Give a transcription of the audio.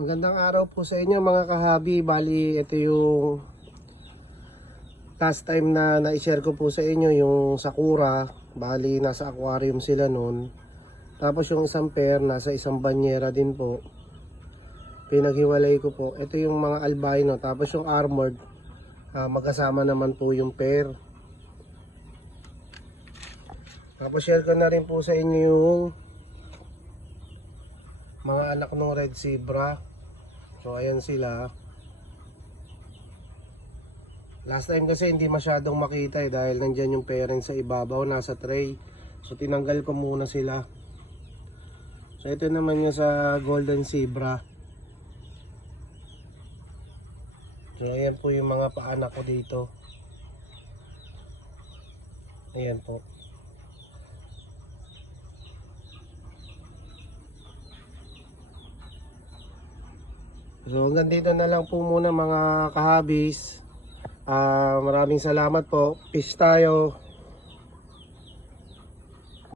Magandang araw po sa inyo mga kahabi. Bali, ito yung last time na na-share ko po sa inyo yung sakura. Bali, nasa aquarium sila nun. Tapos yung isang pair, nasa isang banyera din po. Pinaghiwalay ko po. Ito yung mga albino. Tapos yung armored, magkasama naman po yung pair. Tapos share ko na rin po sa inyo yung mga anak ng red zebra. So ayan sila. Last time kasi hindi masyadong makita dahil nandyan yung parents sa ibabaw, nasa tray. So tinanggal ko muna sila. So ito naman yung sa golden zebra. So ayan po yung mga paanak ko dito. Ayan po. So hanggang dito na lang po muna mga kahabis. Maraming salamat po. Peace tayo.